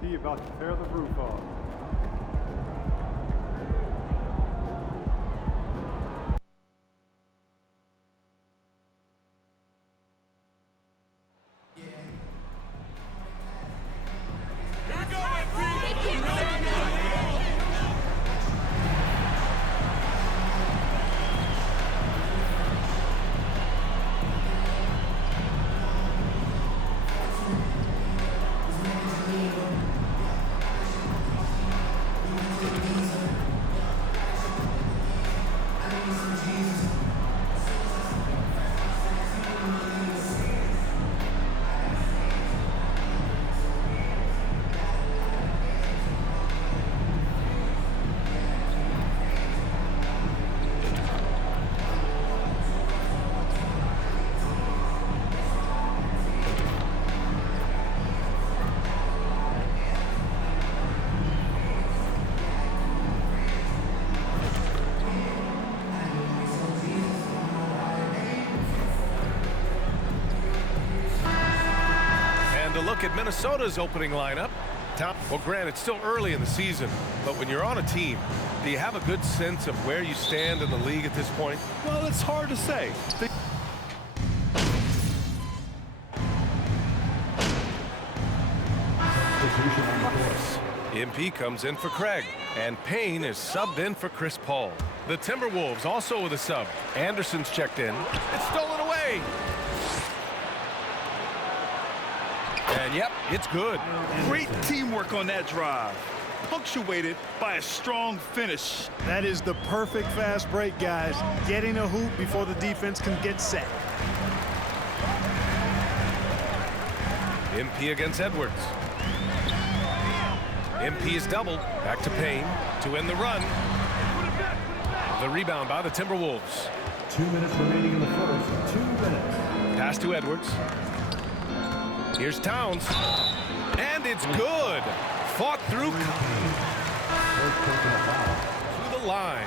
He about to tear the roof off. Look at Minnesota's opening lineup. Well, Grant, it's still early in the season, but when you're on a team, do you have a good sense of where you stand in the league at this point? Well, it's hard to say. MP comes in for Craig, and Payne is subbed in for Chris Paul. The Timberwolves also with a sub. Anderson's checked in. It's stolen away. And yep, it's good. Great teamwork on that drive, punctuated by a strong finish. That is the perfect fast break, guys. Getting a hoop before the defense can get set. MP against Edwards. MP is doubled. Back to Payne to end the run. The rebound by the Timberwolves. 2 minutes remaining in the first. 2 minutes. Pass to Edwards. Here's Towns. And it's good. Fought through to the line.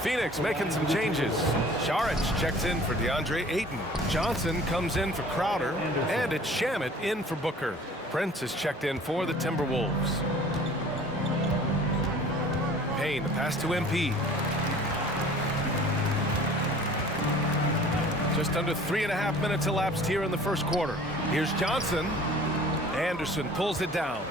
Phoenix making some changes. Saric checks in for DeAndre Ayton. Johnson comes in for Crowder. And it's Shamet in for Booker. Prince is checked in for the Timberwolves. Payne, the pass to MP. Just under 3.5 minutes elapsed here in the first quarter. Here's Johnson. Anderson pulls it down.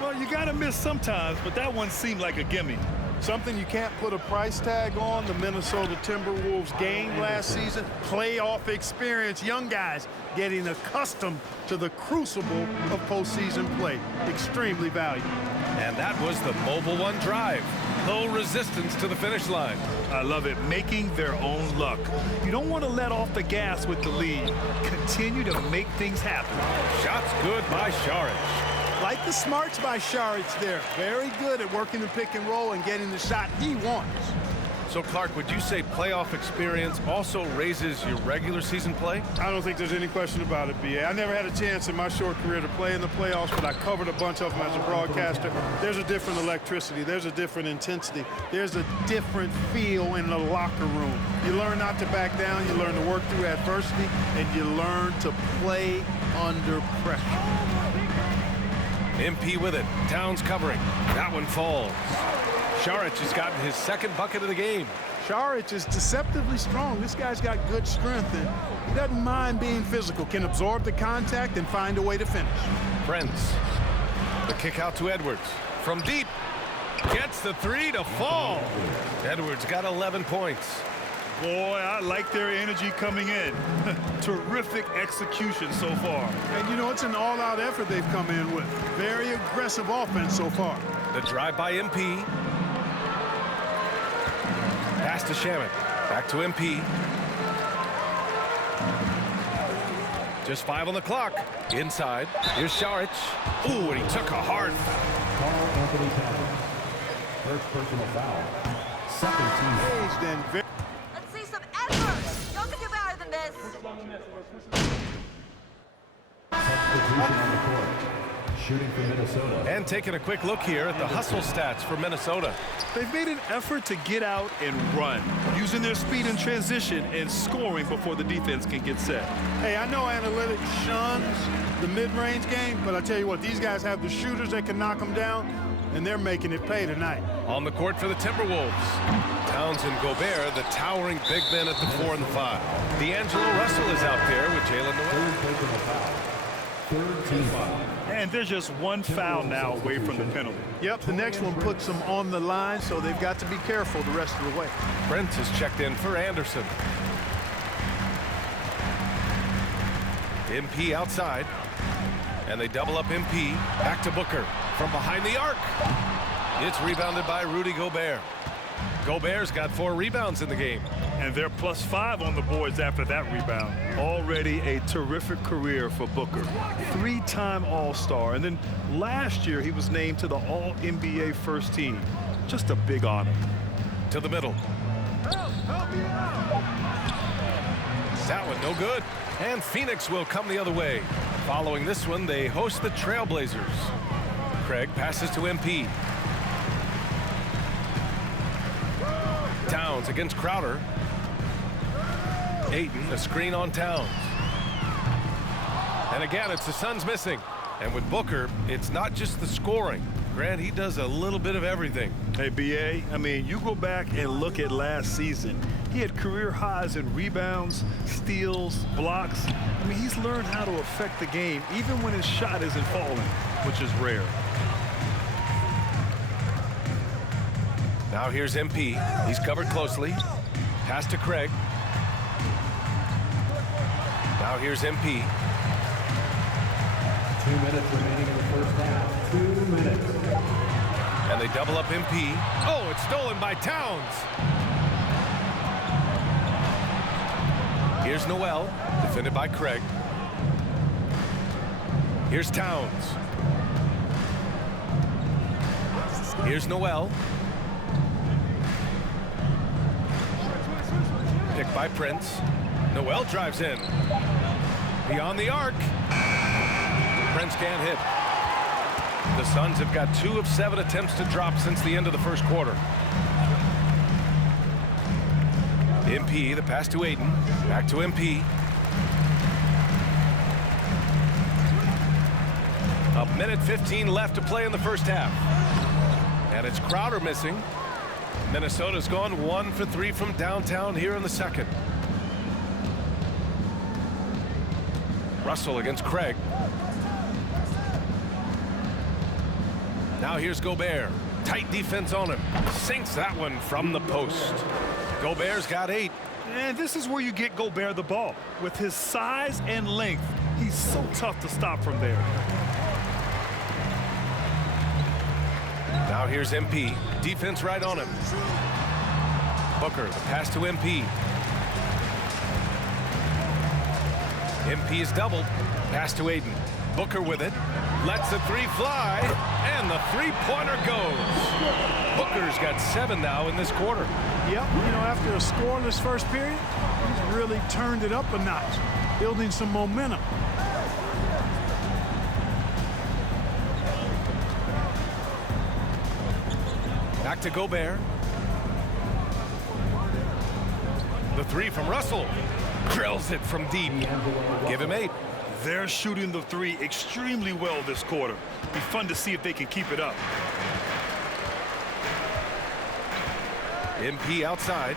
Well, you got to miss sometimes, but that one seemed like a gimme. Something you can't put a price tag on, the Minnesota Timberwolves game last season. Playoff experience, young guys getting accustomed to the crucible of postseason play. Extremely valuable. And that was the Mobile One drive. Low resistance to the finish line. I love it, making their own luck. You don't want to let off the gas with the lead. Continue to make things happen. Shots good by Saric. Like the smarts by Saric there. Very good at working the pick and roll and getting the shot he wants. So, Clark, would you say playoff experience also raises your regular season play? I don't think there's any question about it, B.A. I never had a chance in my short career to play in the playoffs, but I covered a bunch of them as a broadcaster. There's a different electricity. There's a different intensity. There's a different feel in the locker room. You learn not to back down. You learn to work through adversity, and you learn to play under pressure. MP with it. Towns covering. That one falls. Saric has gotten his second bucket of the game. Saric is deceptively strong. This guy's got good strength, and he doesn't mind being physical, can absorb the contact and find a way to finish. Prince. The kick out to Edwards. From deep. Gets the three to fall. Edwards got 11 points. Boy, I like their energy coming in. Terrific execution so far. And, you know, it's an all-out effort they've come in with. Very aggressive offense so far. The drive by MP. Pass to Shamet. Back to MP. Just 5 on the clock. Inside. Here's Saric. Ooh, and he took a hard foul. Carl Anthony Towns. First personal foul. Second team. Let's see some effort. Y'all can do better than this. Substitution on the court. Shooting for Minnesota. And taking a quick look here at the hustle stats for Minnesota. They've made an effort to get out and run, using their speed in transition and scoring before the defense can get set. Hey, I know analytics shuns the mid-range game, but I tell you what, these guys have the shooters that can knock them down, and they're making it pay tonight. On the court for the Timberwolves, Towns and Gobert, the towering big men at the 4 and the 5. D'Angelo Russell is out there with Jalen Noel. Third team foul. And there's just one foul now away from the penalty. Yep, the next one puts them on the line, so they've got to be careful the rest of the way. Prince is checked in for Anderson. MP outside. And they double up MP. Back to Booker from behind the arc. It's rebounded by Rudy Gobert. Gobert's got 4 rebounds in the game. And they're +5 on the boards after that rebound. Already a terrific career for Booker. 3-time All-Star. And then last year he was named to the All-NBA first team. Just a big honor. To the middle. That one no good. And Phoenix will come the other way. Following this one, they host the Trailblazers. Craig passes to MP. Towns against Crowder. Ayton, a screen on Towns. And again, it's the Suns missing. And with Booker, it's not just the scoring. Grant, he does a little bit of everything. Hey, B.A., I mean, you go back and look at last season. He had career highs in rebounds, steals, blocks. I mean, he's learned how to affect the game, even when his shot isn't falling, which is rare. Now here's MP. He's covered closely. Pass to Craig. Now here's MP. 2 minutes remaining in the first half. 2 minutes. And they double up MP. Oh, it's stolen by Towns. Here's Noel, defended by Craig. Here's Towns. Here's Noel. Picked by Prince. Noel drives in. Beyond the arc. Prince can't hit. The Suns have got 2 of 7 attempts to drop since the end of the first quarter. MP, the pass to Ayton. Back to MP. A minute 15 left to play in the first half. And it's Crowder missing. Minnesota's gone 1 for 3 from downtown here in the second. Russell against Craig. Now here's Gobert. Tight defense on him. Sinks that one from the post. Gobert's got 8. And this is where you get Gobert the ball. With his size and length, he's so tough to stop from there. Now here's MP. Defense right on him. Booker, the pass to MP. MP is doubled. Pass to Ayton. Booker with it. Lets the 3 fly. And the 3-pointer goes. Booker's got 7 now in this quarter. Yep, you know, after a scoreless first period, he's really turned it up a notch, building some momentum. Back to Gobert. The 3 from Russell. Drills it from deep. Give him 8. They're shooting the 3 extremely well this quarter. Be fun to see if they can keep it up. MP outside.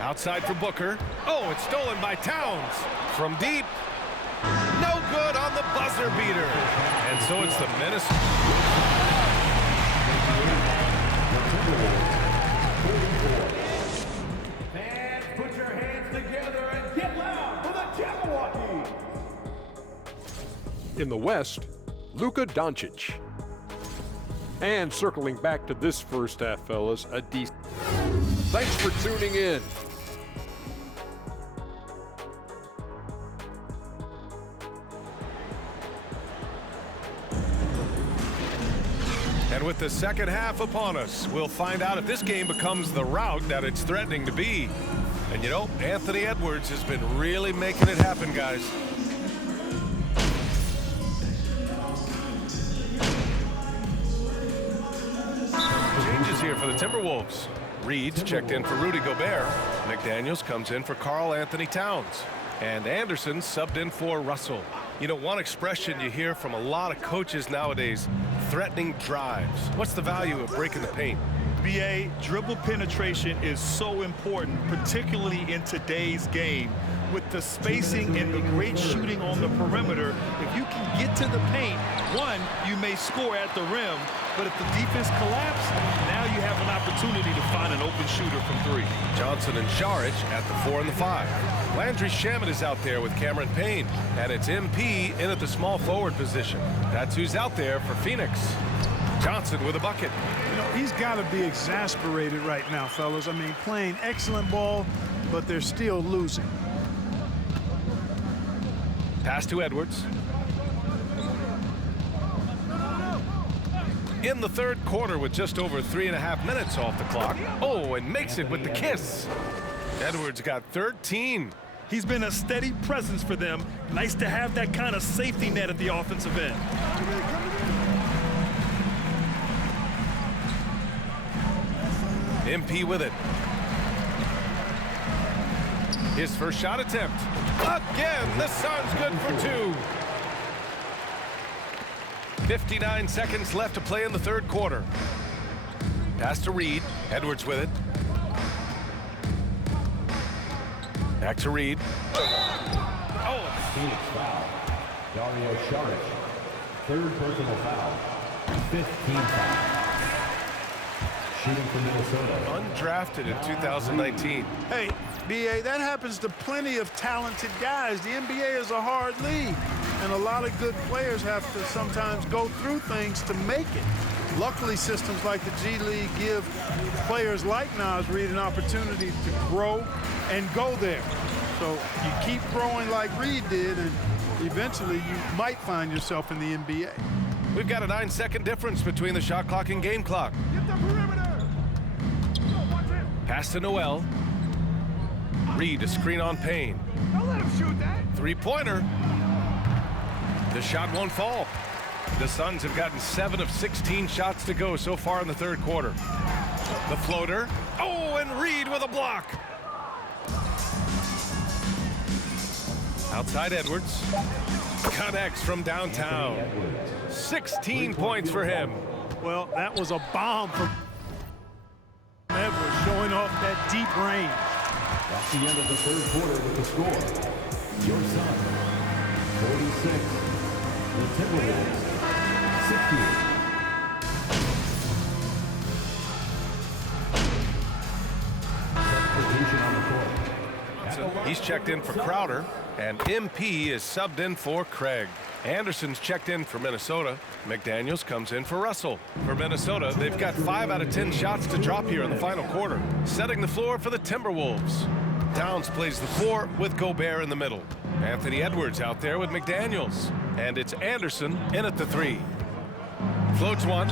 Outside for Booker. Oh, it's stolen by Towns. From deep. No good on the buzzer beater. And so it's the Minnesota. Fans, put your hands together and get loud for the Jabberwocky. In the West, Luka Doncic. And circling back to this first half, fellas, a decent. Thanks for tuning in. And with the second half upon us, we'll find out if this game becomes the rout that it's threatening to be. And you know, Anthony Edwards has been really making it happen, guys. here for the Timberwolves. Reed's checked in for Rudy Gobert. McDaniels comes in for Karl Anthony Towns. And Anderson subbed in for Russell. You know, one expression you hear from a lot of coaches nowadays, threatening drives. What's the value of breaking the paint? BA, dribble penetration is so important, particularly in today's game. With the spacing and the great shooting on the perimeter, if you can get to the paint, one, you may score at the rim, but if the defense collapses, now you have an opportunity to find an open shooter from three. Johnson and Saric at the 4 and the 5. Landry Shamet is out there with Cameron Payne, and it's MP in at the small forward position. That's who's out there for Phoenix. Johnson with a bucket. You know, he's got to be exasperated right now, fellas. I mean, playing excellent ball, but they're still losing. Pass to Edwards. In the third quarter with just over 3.5 minutes off the clock. Oh, and makes it with the kiss. Edwards got 13. He's been a steady presence for them. Nice to have that kind of safety net at the offensive end. MP with it. His first shot attempt. Again, the Suns good for 2. 59 seconds left to play in the third quarter. Pass to Reed. Edwards with it. Back to Reed. Oh, Phoenix foul. Dario Saric. Third personal foul. 15 foul. Shooting for Minnesota. Undrafted in 2019. Hey, BA, that happens to plenty of talented guys. The NBA is a hard league, and a lot of good players have to sometimes go through things to make it. Luckily, systems like the G League give players like Nas Reed an opportunity to grow and go there. So you keep growing like Reed did, and eventually you might find yourself in the NBA. We've got a 9-second difference between the shot clock and game clock. Pass to Noel. Reed, a screen on Payne. Don't let him shoot that. Three-pointer. The shot won't fall. The Suns have gotten 7 of 16 shots to go so far in the third quarter. The floater. Oh, and Reed with a block. Outside Edwards. Connects from downtown. 16 points for him. Well, that was a bomb from Edwards, showing off that deep range. That's the end of the third quarter with the score. Your Suns, 46. The Timberwolves, 60. Substitution on the court. He's checked in for Crowder, and MP is subbed in for Craig. Anderson's checked in for Minnesota. McDaniels comes in for Russell. For Minnesota, they've got 5 out of 10 shots to drop here in the final quarter. Setting the floor for the Timberwolves. Towns plays the 4 with Gobert in the middle. Anthony Edwards out there with McDaniels. And it's Anderson in at the 3. Floats one.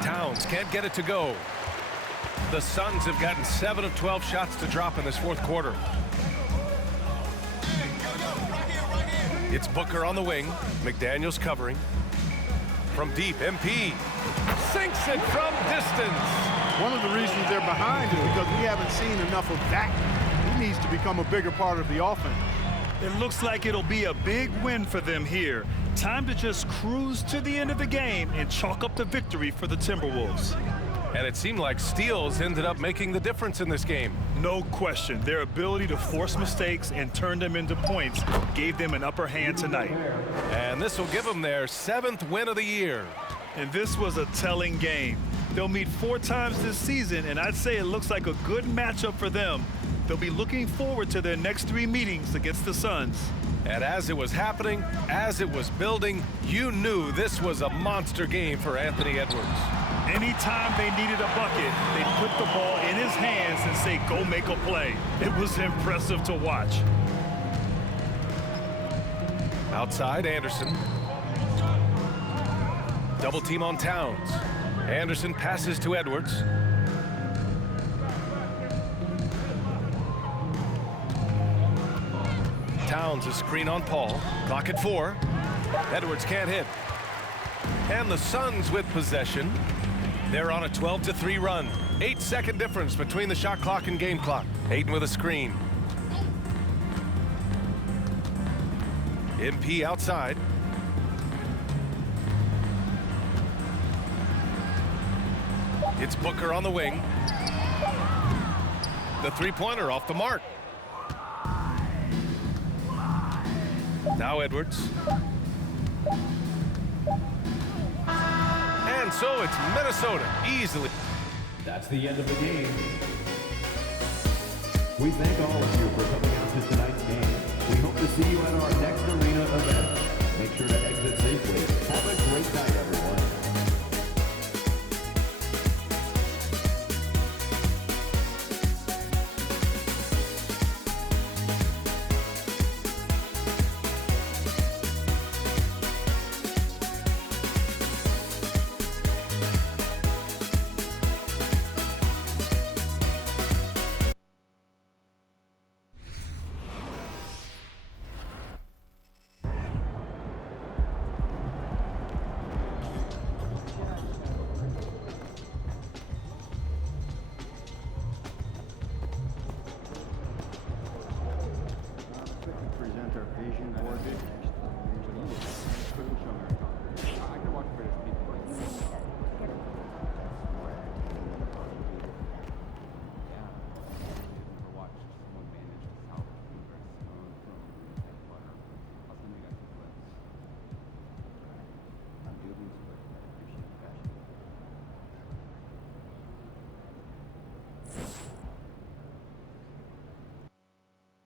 Towns can't get it to go. The Suns have gotten 7 of 12 shots to drop in this fourth quarter. It's Booker on the wing. McDaniels covering. From deep, MP sinks it from distance. One of the reasons they're behind is because we haven't seen enough of that. He needs to become a bigger part of the offense. It looks like it'll be a big win for them here. Time to just cruise to the end of the game and chalk up the victory for the Timberwolves. And it seemed like steals ended up making the difference in this game. No question. Their ability to force mistakes and turn them into points gave them an upper hand tonight. And this will give them their 7th win of the year. And this was a telling game. They'll meet 4 times this season, and I'd say it looks like a good matchup for them. They'll be looking forward to their next 3 meetings against the Suns. And as it was happening, as it was building, you knew this was a monster game for Anthony Edwards. Anytime they needed a bucket, they'd put the ball in his hands and say, go make a play. It was impressive to watch. Outside, Anderson. Double team on Towns. Anderson passes to Edwards. Towns a screen on Paul. Clock at 4. Edwards can't hit. And the Suns with possession. They're on a 12-3 run. 8-second difference between the shot clock and game clock. Ayton with a screen. MP outside. It's Booker on the wing. The three-pointer off the mark. Now Edwards. And so it's Minnesota easily. That's the end of the game. We thank all of you for coming out to tonight's game. We hope to see you at our next arena event. Make sure to exit safely. Have a great night, everyone. Present our vision board. I can watch for this people.